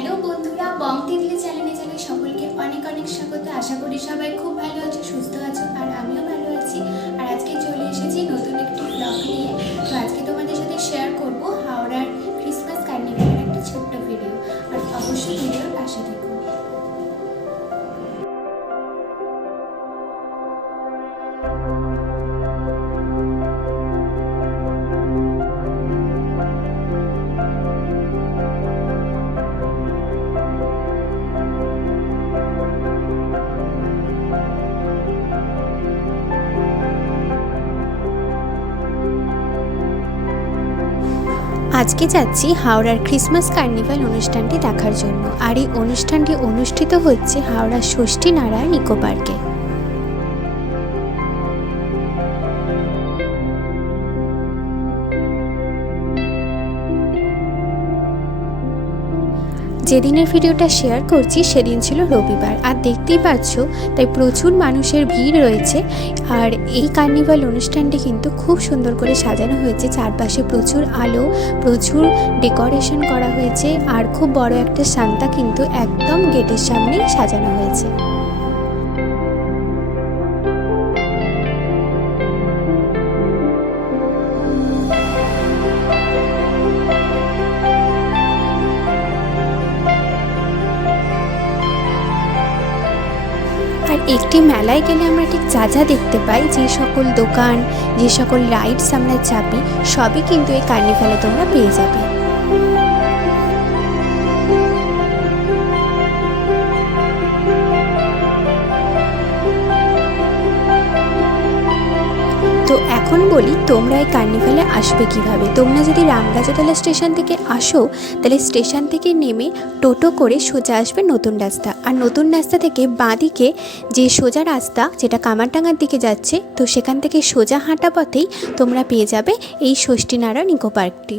Hello বন্ধুরা, বং তিতলি চ্যানেলে জানাই সকলকে অনেক অনেক স্বাগত। আশা করি সবাই খুব ভালো আছো, সুস্থ আছো, আর আমিও ভালো আছি। আর আজকে চলে এসেছি নতুন একটি ব্লগ নিয়ে। তো আজকে তোমাদের সাথে শেয়ার করব হাওড়ার ক্রিসমাস কার্নিভালের একটা ছোট্ট ভিডিও। আর অবশ্যই ভিডিওর পাশে থেকো। আজকে যাচ্ছি হাওড়ার ক্রিসমাস কার্নিভাল অনুষ্ঠানটি দেখার জন্য। আর এই অনুষ্ঠানটি অনুষ্ঠিত হচ্ছে হাওড়ার ষষ্ঠী নারায়ণ ইকো পার্কে। যেদিনের ভিডিওটা শেয়ার করছি সেদিন ছিল রবিবার, আর দেখতেই পাচ্ছ তাই প্রচুর মানুষের ভিড় রয়েছে। আর এই কার্নিভাল অনুষ্ঠানটি কিন্তু খুব সুন্দর করে সাজানো হয়েছে, চারপাশে প্রচুর আলো, প্রচুর ডেকোরেশন করা হয়েছে, আর খুব বড় একটা সান্তা কিন্তু একদম গেটের সামনেই সাজানো হয়েছে। আর একটি মেলায় গেলে আমরা ঠিক যা যা দেখতে পাই, যে সকল দোকান, যে সকল রাইডস আমরা চাপি, সবই কিন্তু এই কার্নিভালে তোমরা পেয়ে যাবে। তো এখন বলি, তোমরা এই কার্নিভালে আসবে কিভাবে। তোমরা যদি রামগাছতলা স্টেশন থেকে আসো, তাহলে স্টেশন থেকে নেমে টোটো করে সোজা আসবে নতুন রাস্তা। আর নতুন রাস্তা থেকে বাঁদিকে যে সোজা রাস্তা যেটা কামারডাঙ্গার দিকে যাচ্ছে, তো সেখান থেকে সোজা হাঁটা পথেই তোমরা পেয়ে যাবে এই ষষ্ঠীনারায়ণ ইকো পার্কটি।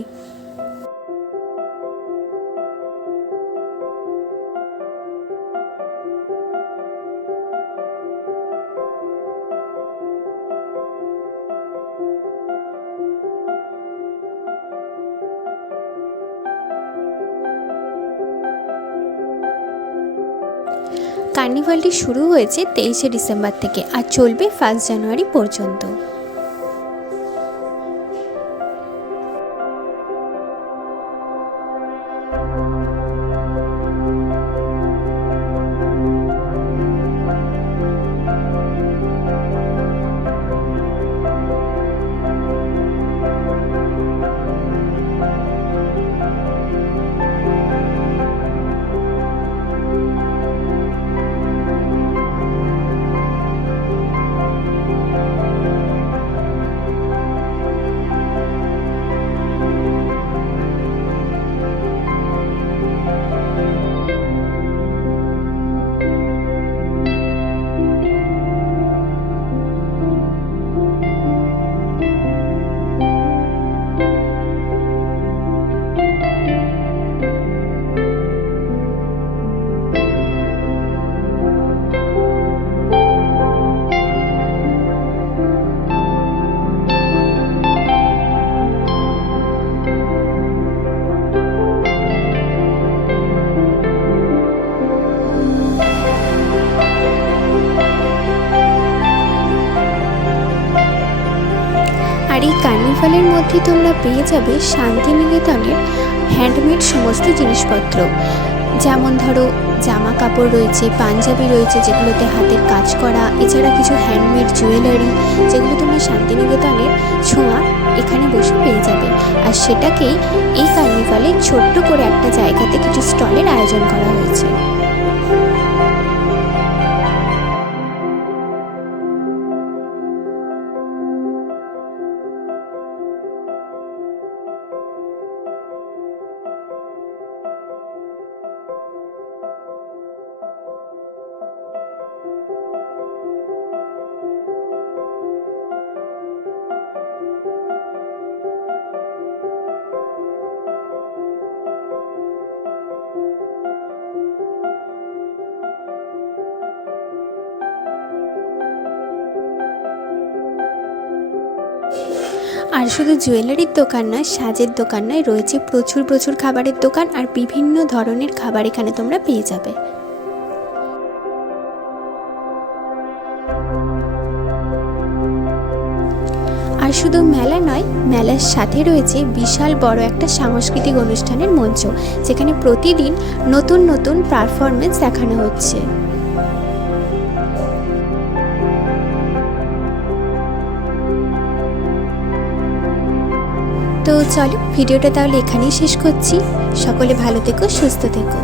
কার্নিভালটি শুরু হয়েছে 23শে ডিসেম্বর থেকে আর চলবে 1 জানুয়ারি পর্যন্ত। আর এই কার্নিভালের মধ্যে তোমরা পেয়ে যাবে শান্তিনিকেতনের হ্যান্ডমেড সমস্ত জিনিসপত্র। যেমন ধরো জামা কাপড় রয়েছে, পাঞ্জাবি রয়েছে যেগুলোতে হাতের কাজ করা, এছাড়া কিছু হ্যান্ডমেড জুয়েলারি যেগুলো তোমরা শান্তিনিকেতনের ছোঁয়া এখানে বসে পেয়ে যাবে। আর সেটাকেই এই কার্নিভালে ছোট্ট করে একটা জায়গাতে কিছু স্টলের আয়োজন করা হয়েছে। আর শুধু জুয়েলারির দোকান নয়, সাজের দোকান নয়, রয়েছে প্রচুর প্রচুর খাবারের দোকান আর বিভিন্ন ধরনের খাবার এখানে তোমরা পেয়ে যাবে। আর শুধু মেলা নয়, মেলার সাথে রয়েছে বিশাল বড় একটা সাংস্কৃতিক অনুষ্ঠানের মঞ্চ, যেখানে প্রতিদিন নতুন নতুন পারফরমেন্স দেখানো হচ্ছে। তো চলো ভিডিওটা তাহলে এখানেই শেষ করছি। সকলে ভালো থেকো, সুস্থ থেকো।